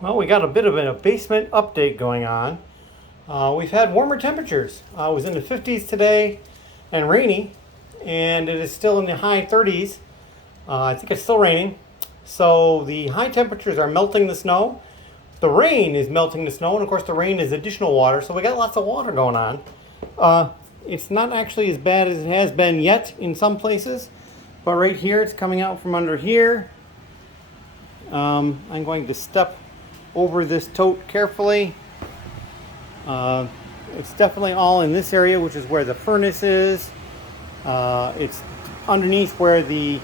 Well, we got a bit of a basement update going on. We've had warmer temperatures. It was in the 50s today and rainy, and it is still in the high 30s. I think it's still raining. So the high temperatures are melting the snow. The rain is melting the snow, and of course the rain is additional water, so we got lots of water going on. It's not actually as bad as it has been yet in some places, but right here it's coming out from under here. I'm going to step over this tote carefully. It's definitely all in this area, which is where the furnace is. It's underneath where the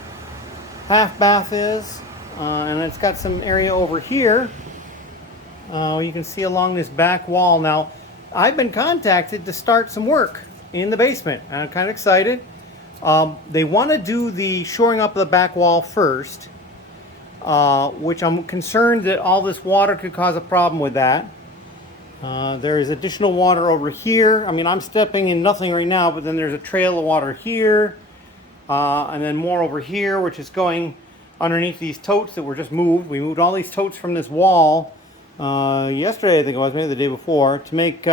half bath is, and it's got some area over here. You can see along this back wall. Now, I've been contacted to start some work in the basement, and I'm kind of excited. They want to do the shoring up of the back wall first, which I'm concerned that all this water could cause a problem with that. There is additional water over here. I mean, I'm stepping in nothing right now, but then there's a trail of water here, and then more over here, which is going underneath these totes that were just moved. We moved all these totes from this wall yesterday, I think it was, maybe the day before, to make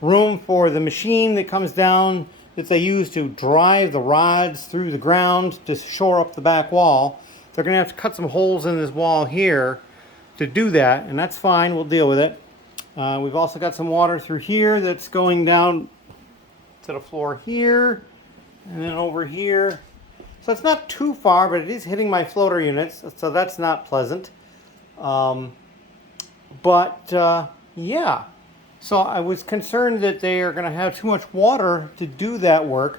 room for the machine that comes down that they use to drive the rods through the ground to shore up the back wall. They're going to have to cut some holes in this wall here to do that, and that's fine. We'll deal with it. We've also got some water through here that's going down to the floor here and then over here. So it's not too far, but it is hitting my floater units, so that's not pleasant. Yeah. So I was concerned that they are going to have too much water to do that work.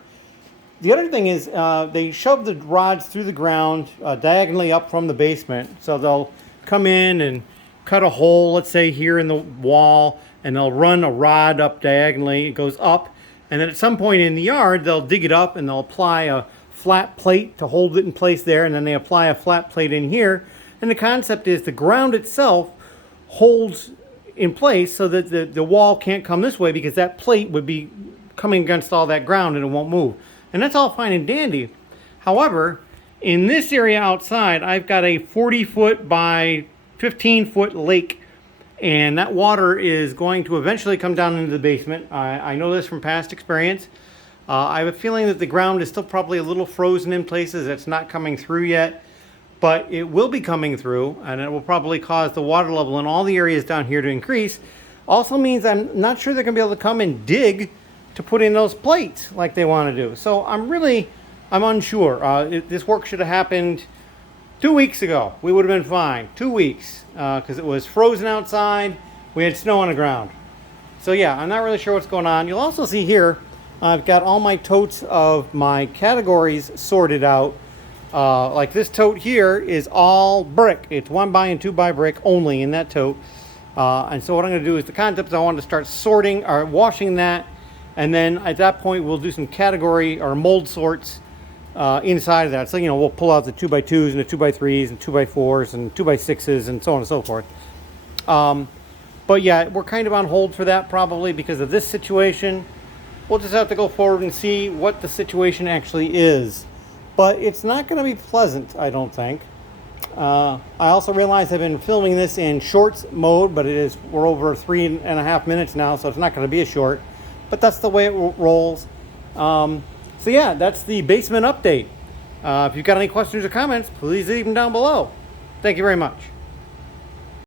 The other thing is they shove the rods through the ground diagonally up from the basement. So they'll come in and cut a hole, let's say here in the wall, and they'll run a rod up diagonally. It goes up, and then at some point in the yard, they'll dig it up and they'll apply a flat plate to hold it in place there, and then they apply a flat plate in here. And the concept is the ground itself holds in place so that the wall can't come this way, because that plate would be coming against all that ground and it won't move. And that's all fine and dandy. However, in this area outside, I've got a 40-foot by 15-foot lake, and that water is going to eventually come down into the basement. I know this from past experience. I have a feeling that the ground is still probably a little frozen in places. It's not coming through yet, but it will be coming through, and it will probably cause the water level in all the areas down here to increase. Also means I'm not sure they're going to be able to come and dig to put in those plates like they want to do. So I'm unsure. This work should have happened 2 weeks ago. We would have been fine. 2 weeks, because it was frozen outside. We had snow on the ground. So yeah, I'm not really sure what's going on. You'll also see here, I've got all my totes of my categories sorted out. Like this tote here is all brick. It's 1x and 2x brick only in that tote. And so what I'm going to do is the concept is I want to start sorting or washing that. And then at that point, we'll do some category or mold sorts inside of that. So, we'll pull out the 2x2s and the 2x3s and 2x4s and 2x6s and so on and so forth. But yeah, we're kind of on hold for that probably because of this situation. We'll just have to go forward and see what the situation actually is. But it's not going to be pleasant, I don't think. I also realize I've been filming this in shorts mode, but we're over 3.5 minutes now, so it's not going to be a short. But that's the way it rolls. So yeah, that's the basement update. If you've got any questions or comments, please leave them down below. Thank you very much.